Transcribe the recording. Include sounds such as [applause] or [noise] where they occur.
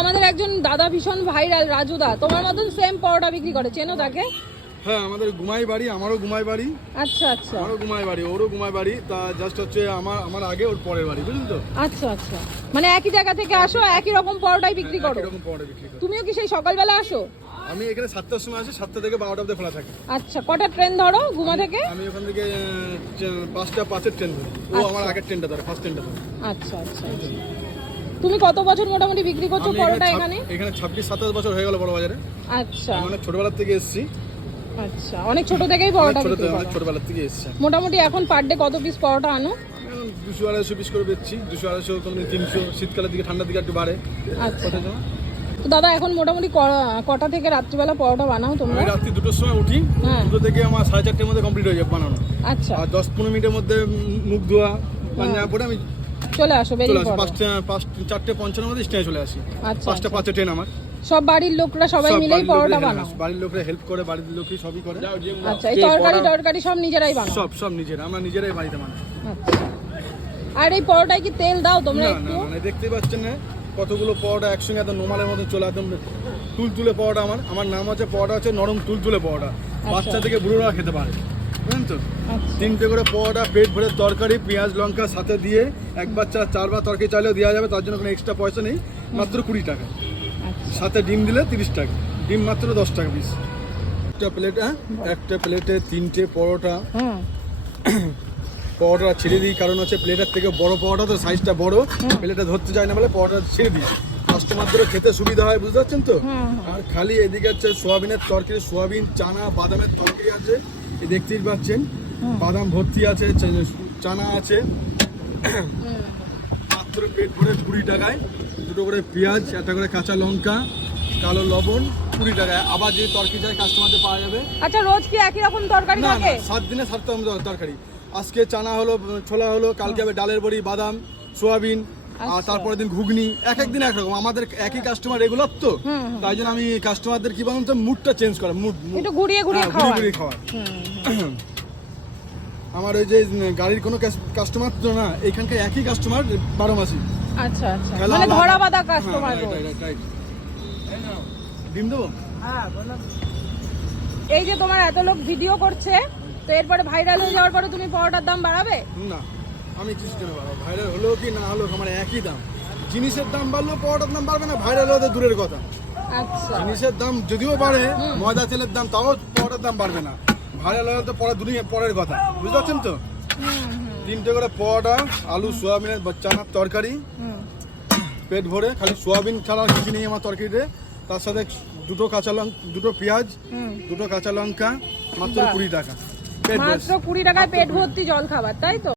আমাদের একজন দাদা ভীষণ ভাইরাল রাজুদা তোমার মতন সেম পরোটা বিক্রি করে চেনো তাকে? হ্যাঁ আমাদের ঘুমাই বাড়ি আমারও ঘুমাই বাড়ি। আচ্ছা আচ্ছা। আমারও ঘুমাই বাড়ি ওরও ঘুমাই বাড়ি। তা জাস্ট হচ্ছে আমার আমার আগে ওর পরের বাড়ি বুঝলি তো? আচ্ছা আচ্ছা। মানে একই জায়গা থেকে আসো একই রকম পরোটাই বিক্রি করো। এরকম পরে বিক্রি করি। তুমিও কি সেই সকালবেলা আসো? আমি এখানে সাতটার সময় আসি সাতটা থেকে বারোটা অব্দি খোলা থাকে। আচ্ছা কটা ট্রেন ধরো ঘুমা থেকে? আমি ওখান থেকে পাঁচটা পাঁচের ট্রেন ধরি। ও আমার আগের ট্রেনটা ধরে ফার্স্ট ট্রেনটা ধরে। আচ্ছা আচ্ছা আচ্ছা। তুমি কত বছর মোটামুটি বিক্রি করছ পরোটা এখানে এখানে? ছাব্বিশ সাতাশ বছর হয়ে গেল বড় বাজারে আচ্ছা অনেক ছোটবেলার থেকে এসেছি। আচ্ছা অনেক ছোট থেকেই পরোটা বিক্রি করো। ছোটবেলার থেকে এসেছি। মোটামুটি এখন পার ডে কত পিস পরোটা আনো? দুশো আড়াইশো পিস করে বেচছি। দুশো আড়াইশো কোনো তিনশো। শীতকালের দিকে ঠান্ডার দিকে একটু বাড়ে। আচ্ছা। তো দাদা এখন মোটামুটি কটা থেকে রাত্রিবেলা পরোটা বানাও তোমরা? আমি রাত্রি দুটোর সময় উঠি। হ্যাঁ। দুটো থেকে আমার সাড়ে চারটের মধ্যে কমপ্লিট হয়ে যাবে বানানো। আচ্ছা। আর দশ পনেরো মিনিটের মধ্যে মুখ ধোয়া পাঞ্জাব পরে আমি চলে আসো বেরিয়ে আসি পড়ো পাঁচটা পাঁচ চারটে পঞ্চান্ন মধ্যে স্টেশনে চলে আসি। আচ্ছা পাঁচটা আচ্ছা। পাঁচটা ট্রেন আমার। সব বাড়ির লোকরা সবাই সব মিলেই বাড়ির পরোটা লোকরা বানাও। বাড়ির লোকরা হেল্প করে বাড়ির লোকই সবই করে। আচ্ছা এই তরকারি টরকারি সব নিজেরাই বানাও। সব সব নিজের আমরা নিজেরাই বাড়িতে মানুষ আচ্ছা। আর এই পরোটায় কি তেল দাও তোমরা একটু? না মানে দেখতেই পাচ্ছেন না কতগুলো পরোটা একসঙ্গে একদম নোমালের মতন চলে একদম তুলতুলে পরোটা আমার। আমার নাম আছে পরোটা হচ্ছে নরম তুলতুলে পরোটা। বাচ্চা থেকে বুড়োরা খেতে পারে। তো আচ্ছা। তিনটে করে পরোটা পেট ভরে তরকারি পেঁয়াজ লঙ্কা সাথে দিয়ে একবার চা চারবার তরকারি চাইলেও দেওয়া যাবে তার জন্য কোনো এক্সট্রা পয়সা নেই মাত্র কুড়ি টাকা। আচ্ছা। সাথে ডিম দিলে তিরিশ টাকা ডিম মাত্র দশ টাকা পিস একটা প্লেট হ্যাঁ? একটা প্লেটে তিনটে পরোটা। [clears throat] পরোটা ছেড়ে দিই কারণ হচ্ছে প্লেটের থেকে বড় পরোটা তো সাইজটা বড়। প্লেটে ধরতে যায় না বলে পরোটা ছেড়ে দিই। কাস্টমারদের খেতে সুবিধা হয় বুঝতে পারছেন তো? আর খালি এদিকে হচ্ছে সোয়াবিনের তরকারি সোয়াবিন চানা বাদামের তরকারি আছে। দেখতেই পাচ্ছেন বাদাম ভর্তি আছে চানা আছে। মাত্র পেট ভরে কুড়ি টাকায় দুটো করে পেঁয়াজ একটা করে কাঁচা লঙ্কা কালো লবণ কুড়ি টাকায়। আবার যদি তরকারি চাই কাস্টমারদের পাওয়া যাবে। আচ্ছা রোজ কি একই রকম তরকারি না না সাত দিনে আমাদের তরকারি। আজকে চানা হলো ছোলা হলো কালকে হবে ডালের বড়ি বাদাম সোয়াবিন আর আচ্ছা। তারপরের দিন ঘুগনি এক এক দিন একরকম। আমাদের একই কাস্টমার রেগুলার তো। তাই জন্য আমি কাস্টমারদের কি বলুন তো মুডটা চেঞ্জ করা মুড একটু ঘুরিয়ে ঘুরিয়ে খাওয়া খাওয়া [clears throat] আমার ওই যে গাড়ির কোনো কাস্টমার তো না এখানকার একই কাস্টমার বারো মাসি। আচ্ছা আচ্ছা। মানে ধরা বাঁধা হ্যাঁ, কাস্টমার right. ডিম দেবো? এই যে তোমার এত লোক ভিডিও করছে তো এরপরে ভাইরাল হয়ে যাওয়ার পরে তুমি পরোটার দাম বাড়াবে? না। আমি কিছু কেন বাবা ভাইরাল হলো কি না হলো আমার একই দাম। জিনিসের দাম বাড়লো পরোটার দাম বাড়বে না ভাইরাল হলে দূরের কথা। আচ্ছা। জিনিসের দাম যদিও বাড়ে ময়দা তেলের দাম তাও পরোটার দাম বাড়বে না। ভাইরাল হলে তো পরে দুদিন পরের কথা। বুঝতে পারছেন তো? তিনটে করে পরোটা আলু সোয়াবিনের চানার তরকারি পেট ভরে খালি সোয়াবিন ছাড়া কিছু নেই আমার তরকারিতে। তার সাথে দুটো কাঁচা লঙ্কা দুটো পেঁয়াজ দুটো কাঁচা লঙ্কা মাত্র কুড়ি টাকা। পেট মাত্র কুড়ি টাকায় পেট ভর্তি জল খাবার তাই তো?